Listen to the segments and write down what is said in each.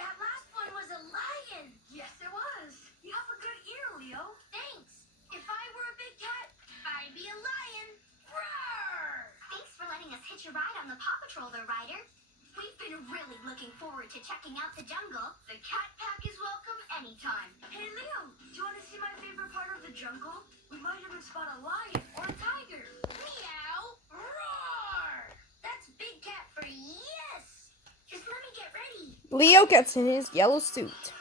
That last one was a lion. Yes, it was. You have a good ear, Leo. Thanks. If I were a big cat, I'd be a lion. Roar! Thanks for letting us hitch a ride on the Paw Patrol, the Ryder. We've been really looking forward to checking out the jungle. The cat pack is welcome anytime. Hey, Leo, do you want to see my favorite part of the jungle? We might even spot a lion or a tiger. Meow! Roar! That's Big Cat for yes! Just let me get ready. Leo gets in his yellow suit.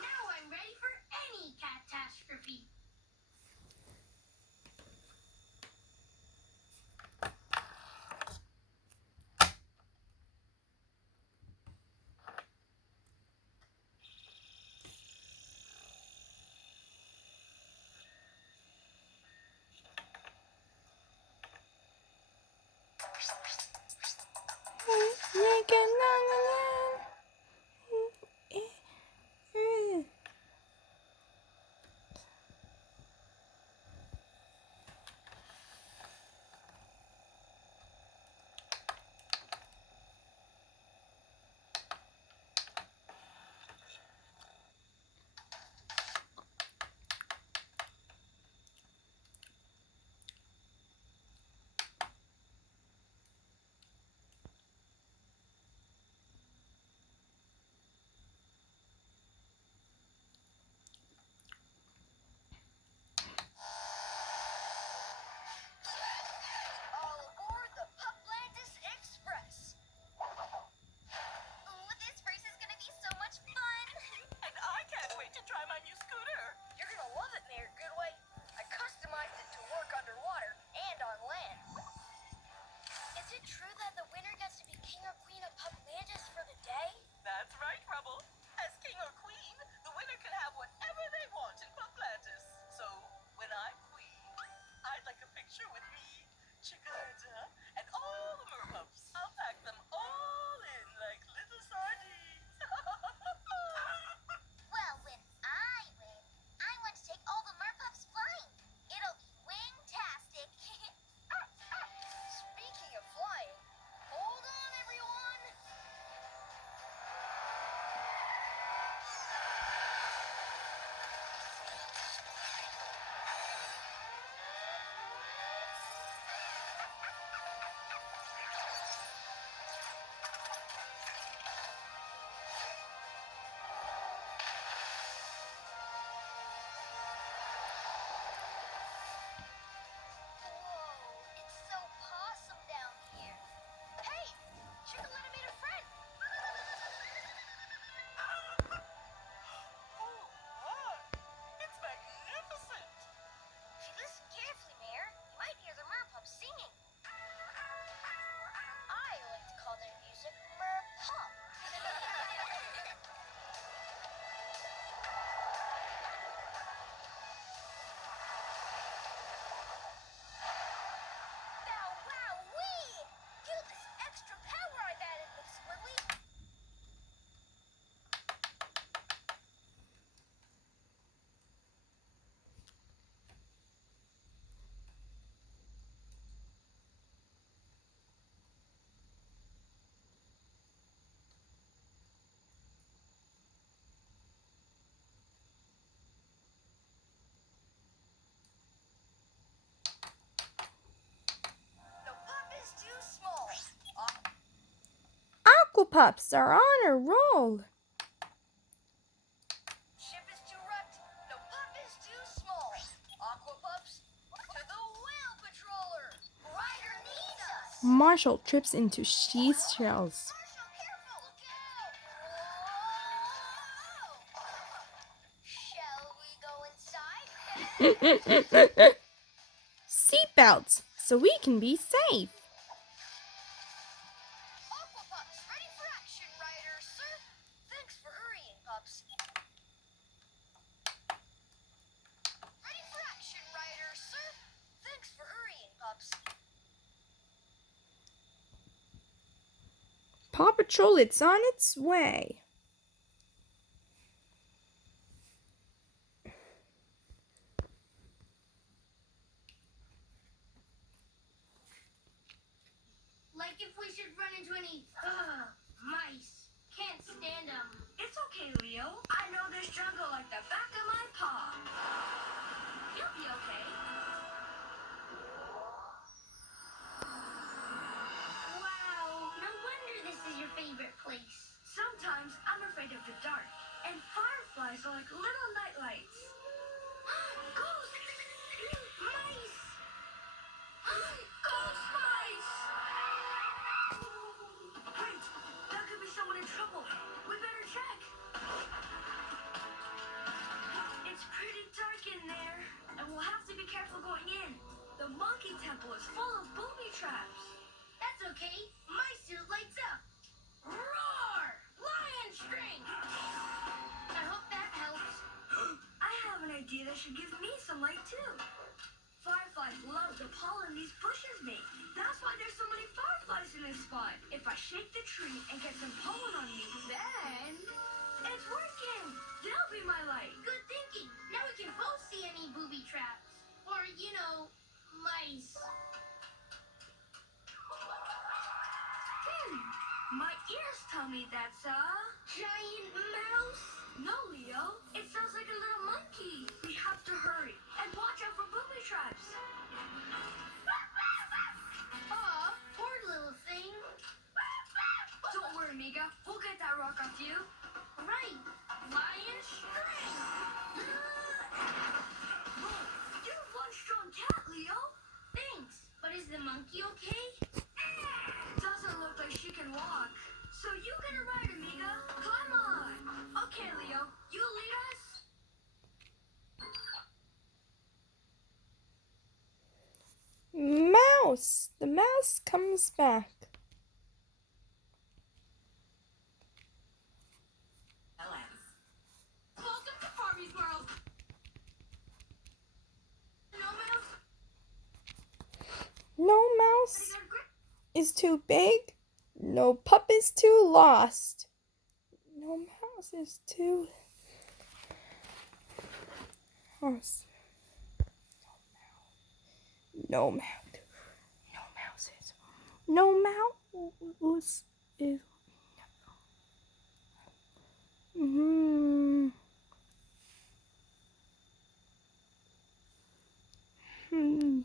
Now I'm ready for any catastrophe. All aboard the Puplantis Express. Ooh, this race is gonna be so much fun. And I can't wait to try my new scooter. You're gonna love it, Mayor Goodway. I customized it to work underwater and on land. Is it true that the winner gets to be king or queen of Puplantis for the day? That's right, Rubble. As king or queen, the winner can have whatever they want in Puplantis. So, when I'm queen, I'd like a picture with me, Chikorita, and all the merpups. I'll pack them all in like little sardines. Well, when I win, I want to take all the merpups flying. It'll be wingtastic. Speaking of flying, hold on, everyone. Whoa, it's so possum down here. Hey, Chicoletta made a friend. Oh, my. It's magnificent. If you listen carefully, Mayor, you might hear the merpups singing. I like to call their music merpup. Bow wow wee! Feel this extra power I've added, McSquirrely. The pup is too small. Aquapups are on a roll. Ship is too wrecked. The pup is too small. Aquapups, Marshall trips into cheese shells. Shall we go inside? Seatbelts, so we can be safe. Aqua Pups, ready for action, Ryder, sir. Thanks for hurrying, pups. Ready for action, Ryder, sir. Thanks for hurrying, pups. Paw Patrol, it's on its way. Like if we should run into any, mice. Can't stand them. It's okay, Leo. I know this jungle like the back of my paw. You'll be okay. Wow, no wonder this is your favorite place. Sometimes I'm afraid of the dark, and fireflies are like little nightlights. Ghosts! Mice! Ghost mice! Wait, that could be someone in trouble. We better check. It's pretty dark in there, and we'll have to be careful going in. The monkey temple is full of booby traps. That's okay. My suit lights up. Roar! Lion strength! I hope that helps. I have an idea that should give me some light too. Fireflies love the pollen these bushes make. That's why there's so many fireflies in this spot. If I shake the tree and get some pollen on me, then it's working. They'll be my light. Good thinking. Now we can both see any booby traps. Or, mice. My ears tell me that's a Giant mouse? no, Leo. It sounds like a little monkey. We have to hurry and watch out for booby traps. Aw, poor little thing. Don't worry, Miga. We'll get that rock off you. Right. Lion strength. Whoa, you're one strong cat, Leo. Thanks. But is the monkey okay? Doesn't look like she can walk. So you get a ride, Amiga. Climb on. Okay, Leo. You lead us. Mouse! The mouse comes back. Welcome to Barbie's World. No mouse. No mouse is too big. No pup is too lost. No mouse is too lost. No mouse. No mouse is. No mouse is. Hmm. Hmm.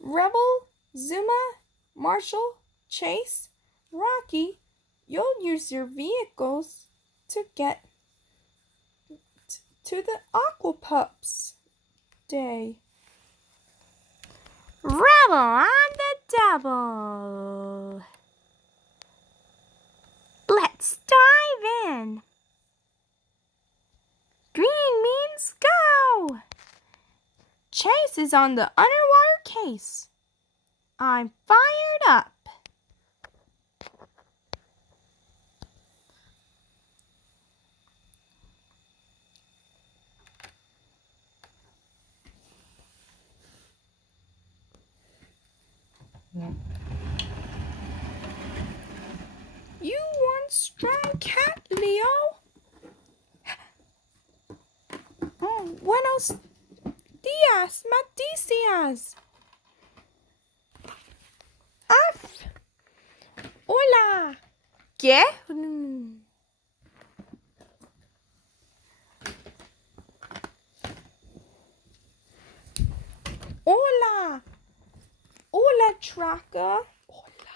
Rebel, Zuma, Marshall, Chase, Rocky, you'll use your vehicles to get to the Aqua Pups Day. Rebel on the double. Let's dive in. Green means go. Chase is on the underwater case. I'm fired up. You one strong cat, Leo. Oh, buenos días, Maticias. Af. Hola. ¿Qué? Hola. Hola, Tracker. Hola.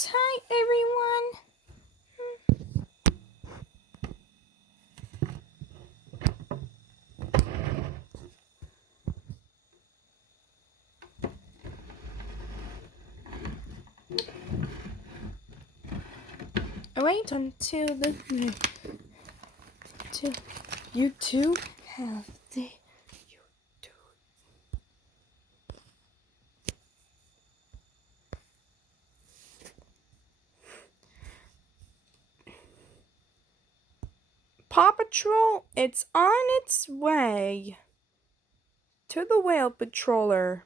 tight, everyone. Wait until till you two have the YouTube. Paw Patrol, it's on its way to the Whale Patroller.